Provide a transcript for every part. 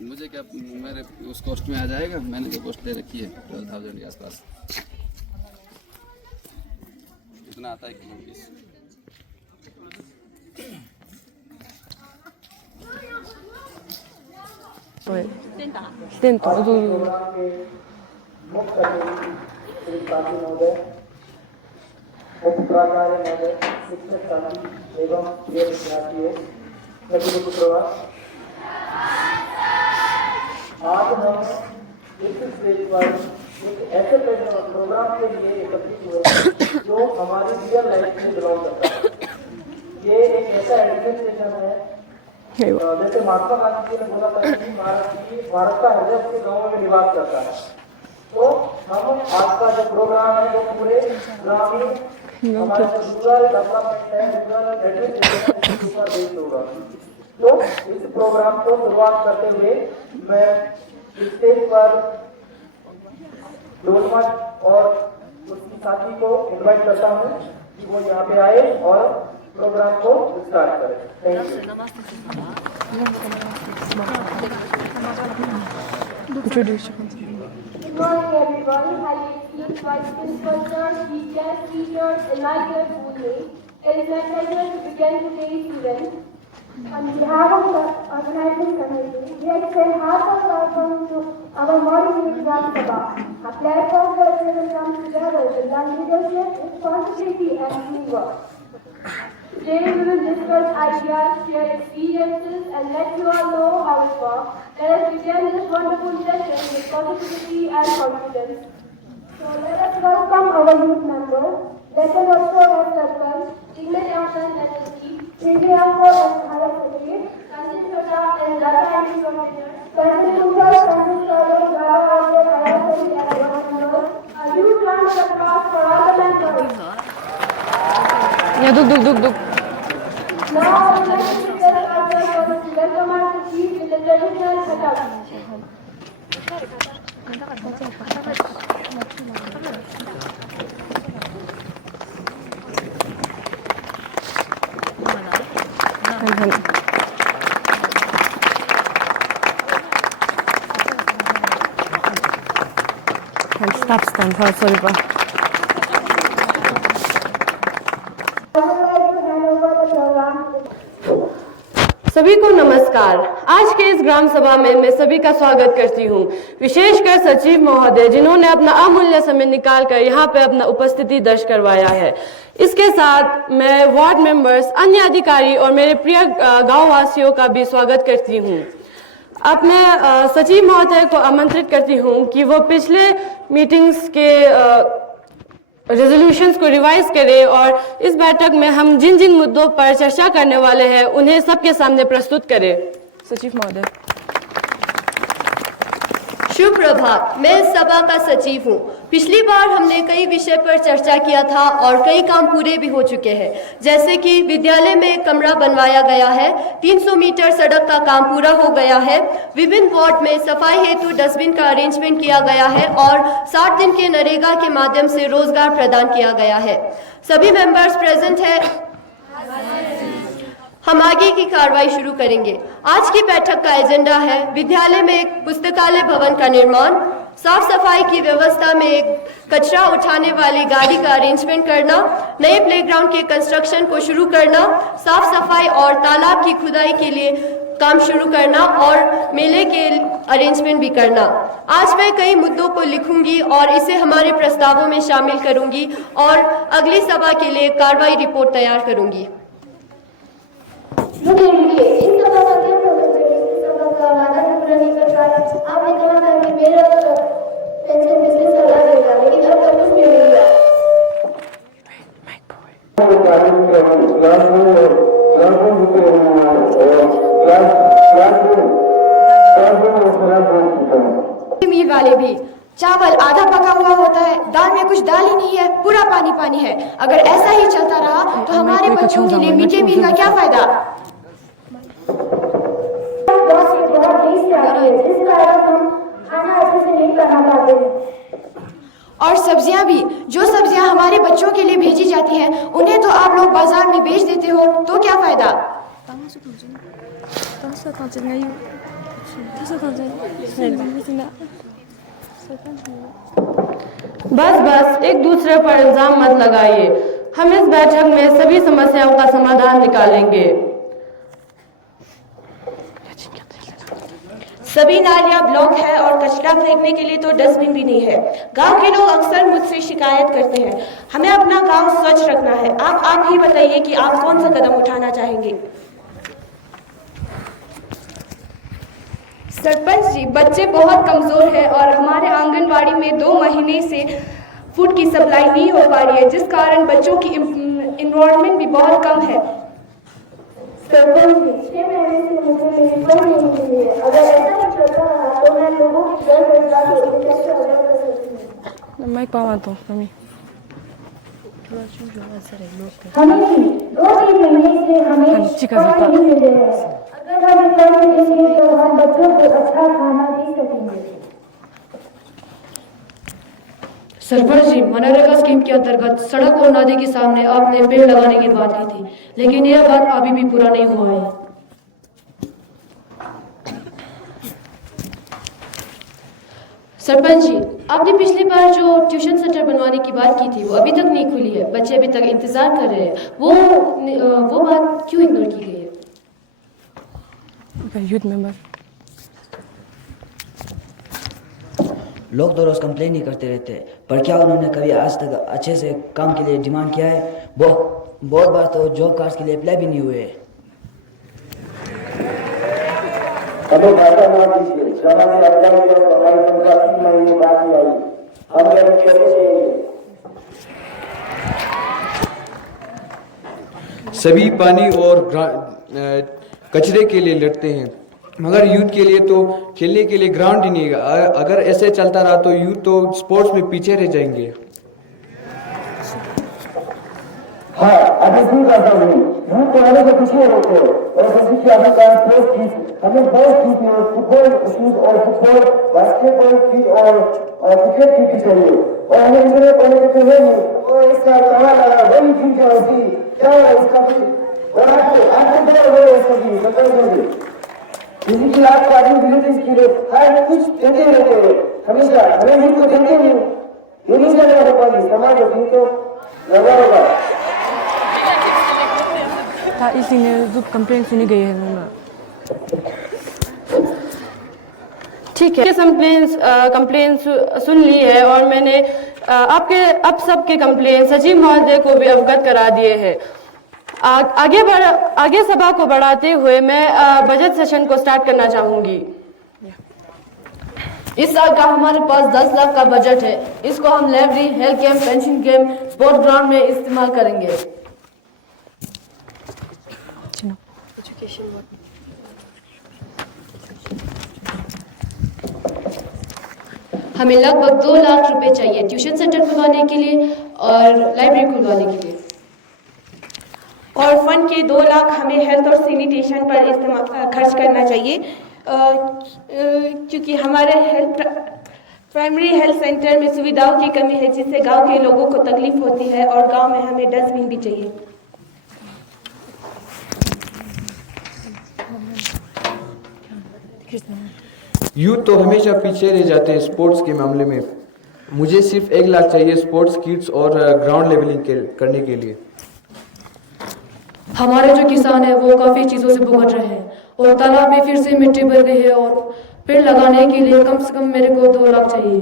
मुझे क्या मेरे उस कॉस्ट में आ जाएगा। मैंने जो कॉस्ट ले रखी है 12,000 के आसपास। इतना आता है किलो पीस। प्राचार्य महोदय, शिक्षक साथी एवं प्रिय विद्यार्थियों, सभी को प्रणाम। आज हम इस स्टेज पर एक ऐसे प्रोग्राम के लिए एकत्रित हुए जो हमारी रियल लाइफ से बिलोंग करता है। ये एक ऐसा एजुकेशन स्टेशन है, जैसे महात्मा गांधी जी ने बोला था कि भारत का हृदय उसके गाँव में निवास करता है। तो हम आज का जो प्रोग्राम है वो पूरे ग्रामीण हमारे जो रूरल डेवलपमेंट है, रूरल एडमिनिस्ट्रेशन पर बेस्ड होगा। तो इस प्रोग्राम को शुरुआत करते हुए मैं स्टेज पर डोलमत और उसकी साथी को इनवाइट करता हूँ कि वो यहाँ पे आए और प्रोग्राम को स्टार्ट करें। Thank you. Good morning, everyone. My esteemed vice principal, teachers, and my dear schoolmates. It is my pleasure to begin today's event. On behalf of the organizing committee, we extend heartfelt welcome to our morning Gram Sabha, a platform where we will come together to learn leadership, responsibility, and teamwork. Today we will discuss ideas, share experiences, and let you all know how it works. Let us begin this wonderful session with positivity and confidence. So let us welcome our youth members. Let us also have welcome Igman Yamsan SSG, Srinjay Amko as Bharat Secretary, Kansin Chota and Dada and Professor, Kansin Kunja, Kansin Chota, Dada and Bharat Secretary and Bharat members. A huge round of applause for all the members. Ya duk. Now I would like to request our members to welcome our chief with the traditional setup. Stop stand, sorry ba. सभी को नमस्कार। आज के इस ग्राम सभा में मैं सभी का स्वागत करती हूँ, विशेषकर सचिव महोदय जिन्होंने अपना अमूल्य समय निकालकर यहाँ पे अपना उपस्थिति दर्ज करवाया है। इसके साथ मैं वार्ड मेंबर्स, अन्य अधिकारी और मेरे प्रिय गाँव वासियों का भी स्वागत करती हूँ। अपने सचिव महोदय को आमंत्रित करती हूँ कि वो पिछले मीटिंग्स के रेजोल्यूशंस को रिवाइज करें और इस बैठक में हम जिन जिन मुद्दों पर चर्चा करने वाले हैं उन्हें सबके सामने प्रस्तुत करें। सचिव महोदय। शुभ प्रभात। मैं इस सभा का सचिव हूँ। पिछली बार हमने कई विषय पर चर्चा किया था और कई काम पूरे भी हो चुके हैं, जैसे कि विद्यालय में एक कमरा बनवाया गया है, 300 मीटर सड़क का काम पूरा हो गया है, विभिन्न वार्ड में सफाई हेतु डस्टबिन का अरेंजमेंट किया गया है और 60 दिन के नरेगा के माध्यम से रोजगार प्रदान किया गया है। सभी मेंबर्स प्रेजेंट हैं। हम आगे की कार्रवाई शुरू करेंगे। आज की बैठक का एजेंडा है विद्यालय में एक पुस्तकालय भवन का निर्माण, साफ सफाई की व्यवस्था में एक कचरा उठाने वाली गाड़ी का अरेंजमेंट करना, नए प्लेग्राउंड के कंस्ट्रक्शन को शुरू करना, साफ सफाई और तालाब की खुदाई के लिए काम शुरू करना और मेले के अरेंजमेंट भी करना। आज मैं कई मुद्दों को लिखूंगी और इसे हमारे प्रस्तावों में शामिल करूंगी और अगली सभा के लिए कार्रवाई रिपोर्ट तैयार करूंगी। रुकिए, इस सभा का क्या प्रोग्राम है? इस सभा का वादा पूरा नहीं कर पाया। आपने कहा था कि मेरा पेंशन पिछले साल आ जाएगा, लेकिन अब तक कुछ नहीं हुआ। मील वाले भी चावल आधा पका हुआ होता है, दाल में कुछ दाल ही नहीं है, पूरा पानी पानी है। अगर ऐसा ही चलता रहा तो हमारे बच्चों के लिए मिड डे मील का क्या फायदा? और सब्जियां भी, जो सब्जियां हमारे बच्चों के लिए भेजी जाती हैं उन्हें तो आप लोग बाजार में बेच देते हो, तो क्या फायदा? बस बस एक दूसरे पर इल्जाम मत लगाइए। हम इस बैठक में सभी समस्याओं का समाधान निकालेंगे। सभी नालियां ब्लॉक है और कचरा फेंकने के लिए तो डस्टबिन भी नहीं है। गांव के लोग अक्सर मुझसे शिकायत करते हैं। हमें अपना गांव स्वच्छ रखना है। आप ही बताइए कि आप कौन सा कदम उठाना चाहेंगे। सरपंच जी, बच्चे बहुत कमज़ोर हैं और हमारे आंगनवाड़ी में 2 महीने से फूड की सप्लाई नहीं हो पा रही है, जिस कारण बच्चों की इन्वॉल्वमेंट भी बहुत कम है। सरपंच जी, 6 महीने से मुझे मेरी फंड नहीं मिली है। अगर ऐसा ही चलता रहा तो मैं लोगों की घर रोजगार को कैसे अलग कर सकती हूँ। मैं पावा तो मम्मी हमें 2-3 महीने से हमें फंड नहीं मिल रहे हैं। अगर हम फंड मिलेंगे तो हम बच्चों को अच्छा खाना दे सकेंगे। सरपंच जी, मनरेगा स्कीम के अंतर्गत सड़क और नदी के सामने आपने पेड़ लगाने की बात की थी, लेकिन यह बात अभी भी पूरा नहीं हुआ है। सरपंच जी, आपने पिछली बार जो ट्यूशन सेंटर बनवाने की बात की थी वो अभी तक नहीं खुली है। बच्चे अभी तक इंतजार कर रहे हैं। वो बात क्यों इग्नोर की गई है? यूथ मेंबर लोग तो रोज कंप्लेन ही करते रहते हैं, पर क्या उन्होंने कभी आज तक अच्छे से काम के लिए डिमांड किया है? बहुत बार तो जॉब कार्ड्स के लिए अप्लाई भी नहीं हुए। हमें डाटा ना दीजिए। जब हमें अप्लाई किया तो हमारी तनख्वाह 3 महीने बाद ही आई। हम अभी कैसे चाहिए? सभी पानी और कचरे के लिए लड़ते हैं, मगर यूथ के लिए तो खेलने के लिए ग्राउंड ही नहीं है। अगर ऐसे चलता रहा तो यूथ तो स्पोर्ट्स में पीछे रह जाएंगे। हाँ, अभी भी करता हूँ। यूथ तो आने के पीछे होते हैं और जैसे कि अभी का स्पोर्ट्स की हमें बहुत की फुटबॉल शूज और फुटबॉल बास्केटबॉल की और क्रिकेट की भी चाहिए। और हमें इंजीनियर पढ़ने के लिए नहीं और इसका कमा लगा बड़ी की क्या होती क्या है इसका भी और आपको इसका भी मतलब किसी की लाभ का आदमी विलेज के लिए हर कुछ देते रहते हैं हमेशा। हमें यूथ को देते नहीं, ये नहीं चलेगा। हमारी समाज में तो लगा होगा था, इसीलिए जो कंप्लेंट सुनी गई है। ठीक है, कंप्लेंट सुन ली है और मैंने आपके अब सबके कंप्लेंट सचिव महोदय को भी अवगत करा दिए हैं। आगे सभा को बढ़ाते हुए मैं बजट सेशन को स्टार्ट करना चाहूंगी। इस साल का हमारे पास 10 लाख का बजट है। इसको हम library, health camp, pension camp, sport ground में इस्तेमाल करेंगे। हमें लगभग 2 लाख रुपए चाहिए ट्यूशन सेंटर खुलवाने के लिए और लाइब्रेरी खुलवाने के लिए। और फंड के 2 लाख हमें हेल्थ और सैनिटेशन पर खर्च करना चाहिए, क्योंकि हमारे प्राइमरी हेल्थ सेंटर में सुविधाओं की कमी है, जिससे गांव के लोगों को तकलीफ होती है और गांव में हमें डस्टबिन भी चाहिए। यूथ तो हमेशा पीछे रह जाते हैं स्पोर्ट्स के मामले में। मुझे सिर्फ 1 लाख चाहिए स्पोर्ट्स किट्स और ग्राउंड लेवलिंग करने के लिए। हमारे जो किसान हैं वो काफ़ी चीज़ों से भुगत रहे हैं और तालाब में फिर से मिट्टी भर गई है और पेड़ लगाने के लिए कम से कम मेरे को 2 लाख चाहिए।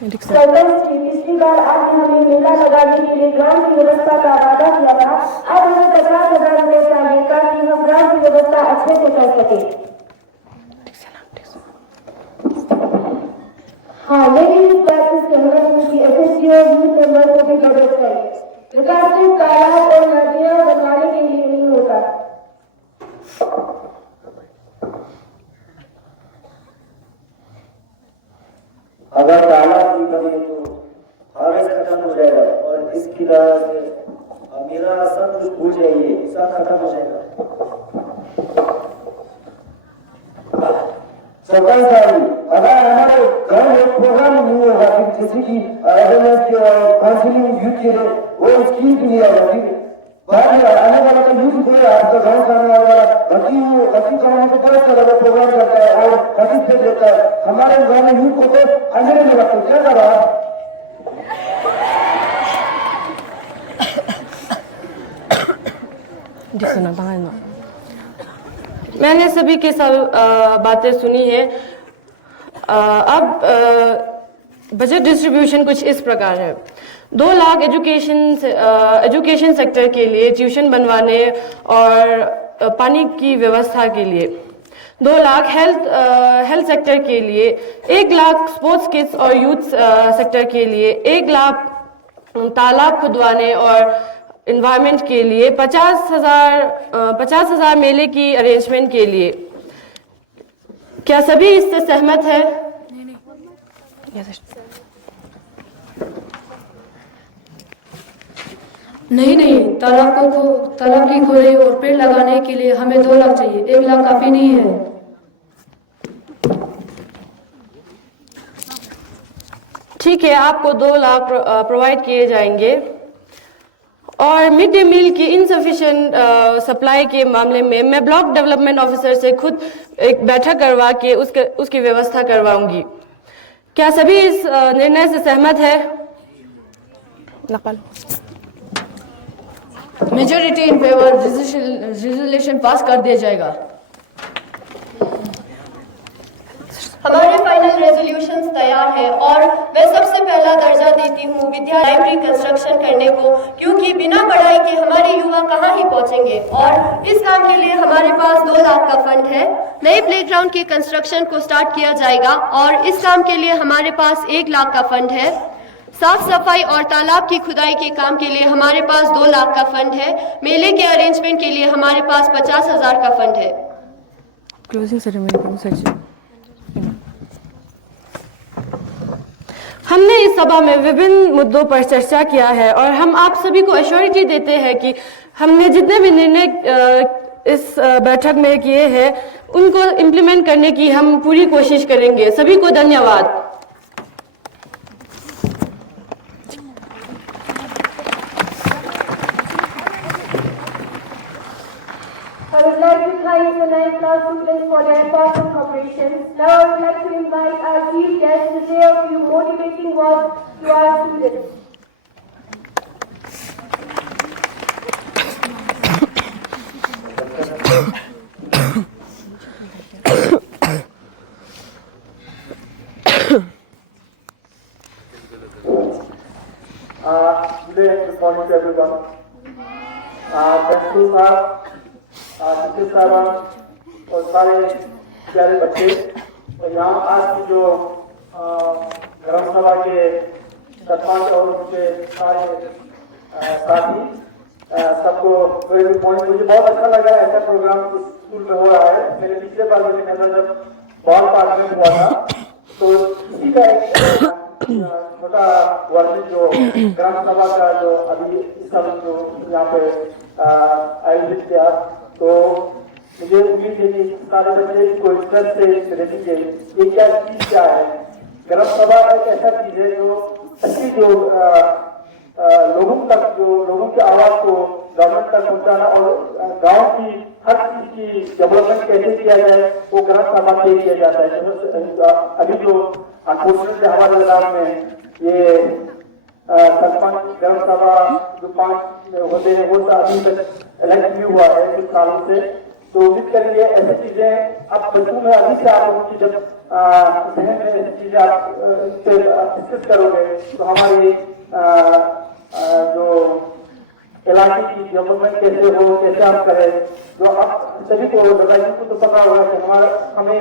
सरपंच जी, पिछली बार आपने हमें मेला लगाने के लिए ग्राउंड की व्यवस्था का वादा किया था। अब हमें 50,000 रुपए चाहिए ताकि हम ग्राउंड की व्यवस्था अच्छे से कर सके। हाँ, लेकिन इस बात से सहमत हूँ कि एसएसजी और यूथ मेंबर को भी मदद करें। विकास सिर्फ तालाब और नदियाँ बनवाने के लिए नहीं होता। अगर तालाब की कमी है तो हार्वेस्ट खत्म हो जाएगा और इसकी वजह से मेरा सब कुछ भूल जाइए, सब खत्म हो जाएगा। सरकार साहब, अगर हमारे घर में प्रोग्राम नहीं होगा, फिर जैसे कि काउंसिलिंग यूथ के लिए वो स्कीम भी नहीं आएगा, फिर बाद में आने वाला तो यूथ जो है आपका गाँव से आने वाला लड़की का वहाँ पे बहुत सारा प्रोग्राम करता है और पार्टिसिपेट देता है। हमारे गाँव में यूथ को तो अंधेरे में रखते क्या कर रहा है? मैंने सभी के सब बातें सुनी है। अब बजट डिस्ट्रीब्यूशन कुछ इस प्रकार है। 2 लाख एजुकेशन सेक्टर के लिए, ट्यूशन बनवाने और पानी की व्यवस्था के लिए, 2 लाख हेल्थ सेक्टर के लिए, 1 लाख स्पोर्ट्स किट्स और यूथ सेक्टर के लिए, 1 लाख तालाब खुदवाने और इन्वायरमेंट के लिए, 50,000 मेले की अरेंजमेंट के लिए। क्या सभी इससे सहमत है? नहीं, तालाब की खोदाई और पेड़ लगाने के लिए हमें 2 लाख चाहिए, 1 लाख काफी नहीं है। ठीक है, आपको 2 लाख प्रोवाइड किए जाएंगे। और मिड डे मील की इनसफिशिएंट सप्लाई के मामले में मैं ब्लॉक डेवलपमेंट ऑफिसर से खुद एक बैठक करवा के उसकी व्यवस्था करवाऊंगी। क्या सभी इस निर्णय से सहमत है? Majority in favour, resolution pass कर दिया जाएगा। हमारे फाइनल रेजोल्यूशंस तैयार है और मैं सबसे पहला दर्जा देती हूँ विद्या लाइब्रेरी कंस्ट्रक्शन करने को, क्योंकि बिना पढ़ाई के हमारे युवा कहाँ ही पहुँचेंगे। और इस काम के लिए हमारे पास 2 लाख का फंड है। नए प्लेग्राउंड के कंस्ट्रक्शन को स्टार्ट किया जाएगा और इस काम के लिए हमारे पास 1 लाख का फंड है। साफ सफाई और तालाब की खुदाई के काम के लिए हमारे पास 2 लाख का फंड है। मेले के अरेंजमेंट के लिए हमारे पास 50,000 का फंड है। Closing ceremony. हमने इस सभा में विभिन्न मुद्दों पर चर्चा किया है और हम आप सभी को एश्योरिटी देते हैं कि हमने जितने भी निर्णय इस बैठक में किए हैं उनको इम्प्लीमेंट करने की हम पूरी कोशिश करेंगे। सभी को धन्यवाद। I would like to thank the 9th class students for their thoughtful cooperation. Now I would like to invite our chief guest to say a few motivating words to our students. Good morning to everyone. Thank you, teacher साहबान और सारे प्यारे बच्चे और यहाँ आज की जो ग्राम सभा के सरपंच और उनके सारे साथी सबको वेरी गुड मॉर्निंग। मुझे बहुत अच्छा लगा ऐसा प्रोग्राम स्कूल में हो रहा है। मेरे पिछले बार मुझे कहना जब बॉल पार्क में हुआ था तो इसी का एक छोटा वर्जन जो ग्राम सभा का जो अभी इस साल जो यहाँ पे आयोजित किया तो मुझे उम्मीद है कि सारे बच्चे इसको इंटरेस्ट से देखेंगे। ये क्या चीज क्या है? ग्राम सभा एक ऐसा चीज है जो अच्छी जो लोगों की आवाज को गवर्नमेंट तक पहुंचाना और गांव की हर चीज की डेवलपमेंट कैसे किया जाए वो ग्राम सभा से किया जाता है। अभी जो अनफॉर्चुनेटली हमारे इलाके में ये सरपंच ग्राम सभा जो 5 होते हैं वो अभी तक इलेक्ट भी हुआ है कुछ सालों से। तो उम्मीद करेंगे ऐसी चीजें अब बच्चों में अभी से आप लोगों की जब जहन में ऐसी चीजें आप डिस्कस करोगे तो हमारी जो इलाके की डेवलपमेंट कैसे हो, कैसे हम करें, जो अब सभी को को तो पता होगा कि हमें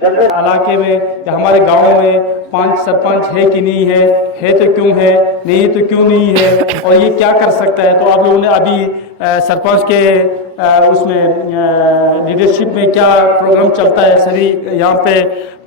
इलाके में या हमारे गांव में 5 सरपंच है कि नहीं है तो क्यों है, नहीं है तो क्यों नहीं है और ये क्या कर सकता है। तो आप लोगों ने अभी सरपंच के उसमें लीडरशिप में क्या प्रोग्राम चलता है, सभी यहाँ पे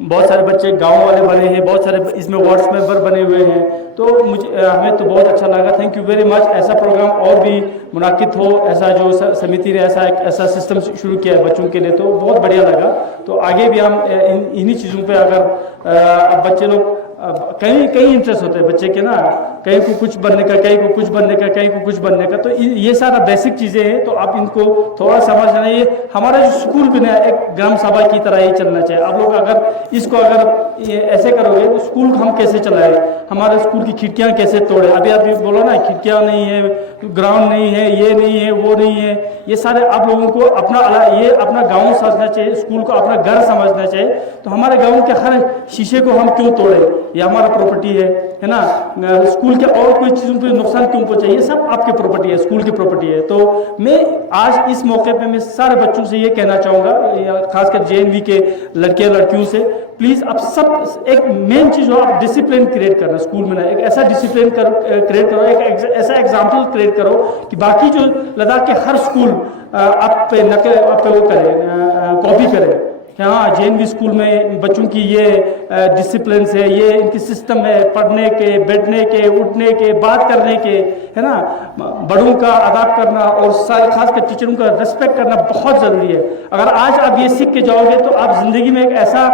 बहुत सारे बच्चे गांव वाले बने हैं, बहुत सारे इसमें वार्ड्स मेंबर बने हुए हैं। तो हमें तो बहुत अच्छा लगा। Thank you very much. ऐसा प्रोग्राम और भी मुनाकिद हो, ऐसा जो समिति ने ऐसा सिस्टम शुरू किया है बच्चों के लिए तो बहुत बढ़िया लगा। तो आगे भी हम इन्हीं चीज़ों पे अगर अब बच्चे लोग कहीं इंटरेस्ट होते हैं बच्चे के ना कहीं को कुछ बनने का, कहीं को कुछ बनने का, कहीं को कुछ बनने का। तो ये सारा बेसिक चीज़ें हैं, तो आप इनको थोड़ा समझना। ये हमारा जो स्कूल भी ना एक ग्राम सभा की तरह ही चलना चाहिए। आप लोग अगर इसको अगर ये ऐसे करोगे तो स्कूल हम कैसे चलाए, हमारे स्कूल की खिड़कियाँ कैसे तोड़े। अभी आपने बोला ना खिड़कियाँ नहीं है, ग्राउंड नहीं है, ये नहीं है, वो नहीं है, ये सारे आप लोगों को अपना गाँव समझना चाहिए, स्कूल को अपना घर समझना चाहिए। तो हमारे गाँव के हर शीशे को हम क्यों तोड़े, ये हमारा प्रॉपर्टी है ना। स्कूल के और कोई चीज़ों पे नुकसान क्यों पहुंचाए, ये सब आपकी प्रॉपर्टी है, स्कूल की प्रॉपर्टी है। तो मैं आज इस मौके पे मैं सारे बच्चों से ये कहना चाहूँगा, खासकर JNV के लड़के लड़कियों से, प्लीज़ आप सब एक मेन चीज़ हो, आप डिसिप्लिन क्रिएट करना स्कूल में ना, एक ऐसा डिसिप्लिन क्रिएट करो, एक ऐसा एग्जाम्पल क्रिएट करो कि बाकी जो लद्दाख के हर स्कूल आप पे वो करे, कॉपी करे कि हाँ JNV स्कूल में बच्चों की ये डिसिप्लिन है, ये इनकी सिस्टम है, पढ़ने के, बैठने के, उठने के, बात करने के, है ना, बड़ों का अदाब करना और खासकर टीचरों का रिस्पेक्ट करना बहुत ज़रूरी है। अगर आज आप ये सीख के जाओगे तो आप ज़िंदगी में एक ऐसा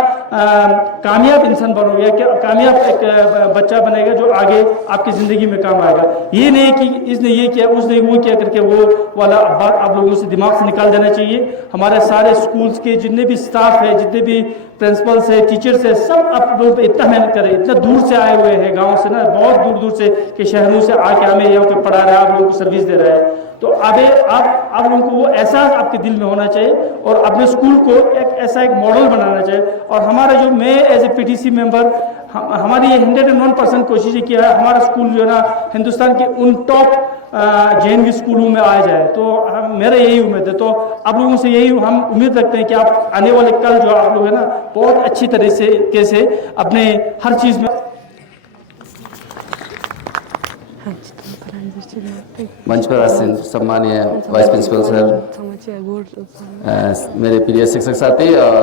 कामयाब इंसान बनोगे, कि कामयाब एक बच्चा बनेगा जो आगे आपकी ज़िंदगी में काम आएगा। ये नहीं कि इसने ये किया, उसने वो किया करके वो वाला बात आप लोगों से दिमाग से निकाल देना चाहिए। हमारे सारे स्कूल्स के जितने भी स्टाफ है, जितने भी प्रिंसिपल्स है, टीचर्स है, सब आप लोगों पे इतना मेहनत करें, इतना दूर से आए हुए हैं गांव से ना, बहुत दूर दूर से के शहरों से आके हमें यहाँ पे पढ़ा रहा है, आप लोगों को सर्विस दे रहा है। तो अब आप लोगों को वो एहसास आपके दिल में होना चाहिए और अपने स्कूल को एक ऐसा एक मॉडल बनाना चाहिए। और हमारा जो मैं एज ए PTC मेंबर, हमारी ये 101% कोशिश किया है हमारा स्कूल जो है ना हिंदुस्तान के उन टॉप JNV स्कूलों में आ जाए। तो मेरा यही उम्मीद है। तो आप लोगों से यही हम उम्मीद रखते हैं कि आप आने वाले कल जो आप लोग है ना बहुत अच्छी तरह से कैसे अपने हर चीज़ में। मंच पर आसीन सम्मानीय वाइस प्रिंसिपल सर, मेरे प्रिय शिक्षक साथी और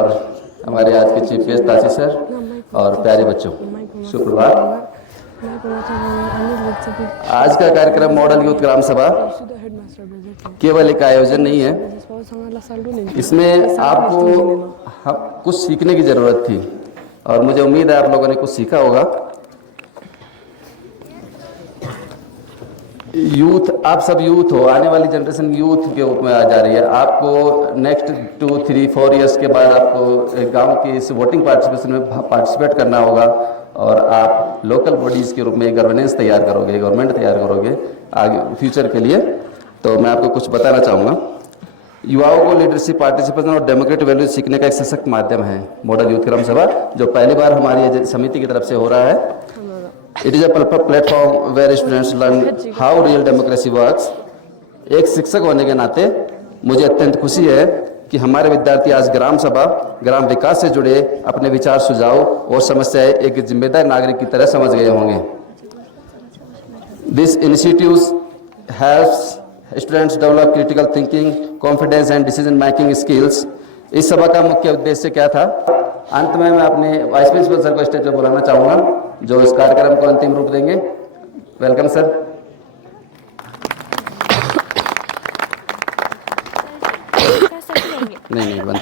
हमारे आज के चीफ गेस्ट तासी सर और प्यारे बच्चों, सुप्रभात। आज का कार्यक्रम मॉडल यूथ ग्राम सभा केवल एक आयोजन नहीं है, इसमें आपको कुछ सीखने की ज़रूरत थी और मुझे उम्मीद है आप लोगों ने कुछ सीखा होगा। यूथ, आप सब यूथ हो, आने वाली जनरेशन यूथ के रूप में आ जा रही है। आपको नेक्स्ट 2, 3, 4 इयर्स के बाद आपको गांव की इस वोटिंग पार्टिसिपेशन में पार्टिसिपेट करना होगा और आप लोकल बॉडीज़ के रूप में गवर्नेंस तैयार करोगे, गवर्नमेंट तैयार करोगे आगे फ्यूचर के लिए। तो मैं आपको कुछ बताना चाहूँगा। युवाओं को लीडरशिप, पार्टिसिपेशन और डेमोक्रेटिक वैल्यूज सीखने का एक सशक्त माध्यम है मॉडल यूथ ग्राम सभा, जो पहली बार हमारी समिति की तरफ से हो रहा है। It is a platform where students learn how real democracy works. एक शिक्षक होने के नाते मुझे अत्यंत खुशी है कि हमारे विद्यार्थी आज ग्राम सभा, ग्राम विकास से जुड़े अपने विचार, सुझाव और समस्याएं एक जिम्मेदार नागरिक की तरह समझ गए होंगे। This initiative helps students develop critical thinking, confidence and decision making skills. इस सभा का मुख्य उद्देश्य क्या था? अंत में मैं अपने वाइस प्रिंसिपल सर को स्टेज पर बुलाना चाहूँगा जो इस कार्यक्रम को अंतिम रूप देंगे। Welcome sir. नहीं बंद।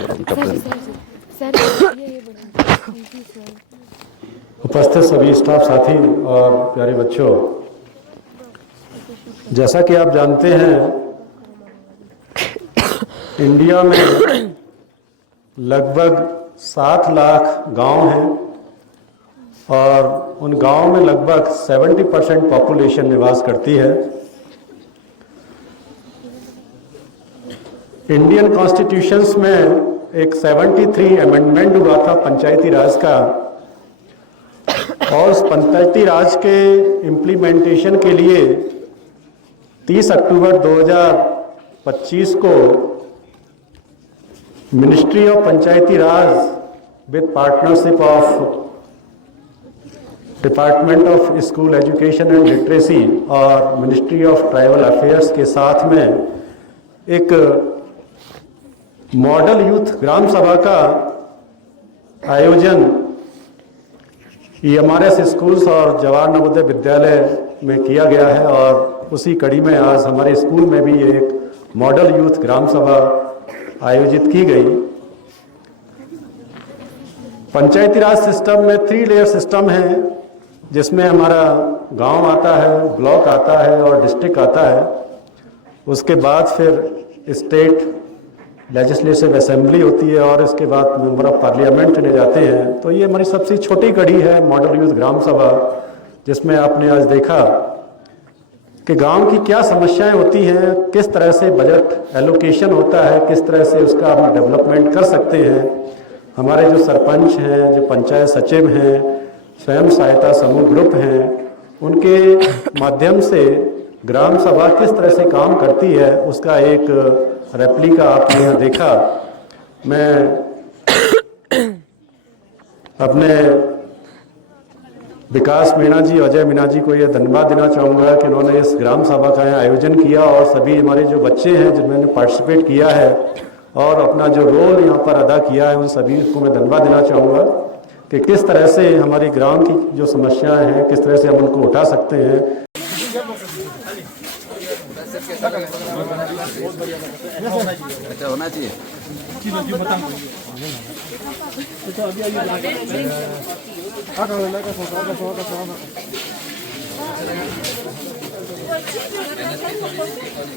उपस्थित सभी स्टाफ साथी और प्यारे बच्चों, जैसा कि आप जानते हैं इंडिया में लगभग 7 लाख गांव हैं और उन गांव में लगभग 70% पॉपुलेशन निवास करती है। इंडियन कॉन्स्टिट्यूशंस में एक 73 अमेंडमेंट हुआ था पंचायती राज का और उस पंचायती राज के इम्प्लीमेंटेशन के लिए 30 अक्टूबर 2025 को ministry of Panchayati Raj with partnership of department of school education and literacy और मिनिस्ट्री ऑफ ट्राइबल अफेयर्स के साथ में एक मॉडल यूथ ग्राम सभा का आयोजन एमआरएस स्कूल्स और जवाहर नवोदय विद्यालय में किया गया है और उसी कड़ी में आज हमारे स्कूल में भी एक मॉडल यूथ ग्राम सभा आयोजित की गई। पंचायती राज सिस्टम में 3 लेयर सिस्टम है। जिसमें हमारा गांव आता है, ब्लॉक आता है और डिस्ट्रिक्ट आता है। उसके बाद फिर स्टेट लेजिस्लेटिव असेंबली होती है और इसके बाद मेंबर ऑफ पार्लियामेंट चुने जाते हैं। तो ये हमारी सबसे छोटी कड़ी है मॉडल यूथ ग्राम सभा, जिसमें आपने आज देखा कि गांव की क्या समस्याएं होती हैं, किस तरह से बजट एलोकेशन होता है, किस तरह से उसका हम डेवलपमेंट कर सकते हैं। हमारे जो सरपंच हैं, जो पंचायत सचिव हैं, स्वयं सहायता समूह ग्रुप हैं, उनके माध्यम से ग्राम सभा किस तरह से काम करती है उसका एक रेप्लिका आपने यहाँ देखा। मैं अपने विकास मीणा जी, अजय मीणा जी को यह धन्यवाद देना चाहूँगा कि उन्होंने इस ग्राम सभा का यहाँ आयोजन किया और सभी हमारे जो बच्चे हैं जिन्होंने पार्टिसिपेट किया है और अपना जो रोल यहाँ पर अदा किया है, उन सभी को मैं धन्यवाद देना चाहूँगा कि किस तरह से हमारे ग्राम की जो समस्याएं हैं किस तरह से हम उनको उठा सकते हैं। अच्छा होना चाहिए।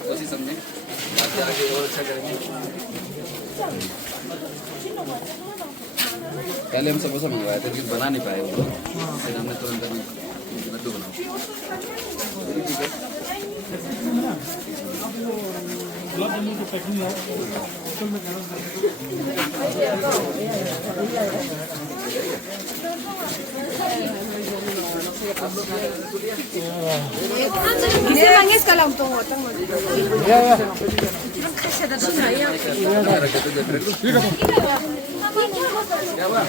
कोशिश समझें, आगे और अच्छा करेंगे। पहले हम समोसा मंगवाए थे लेकिन बना नहीं पाए वो, फिर हमने तुरंत लड्डू बनाओ। गुलाब जामुन की पैकिंग है, होटल में क्या हुआ?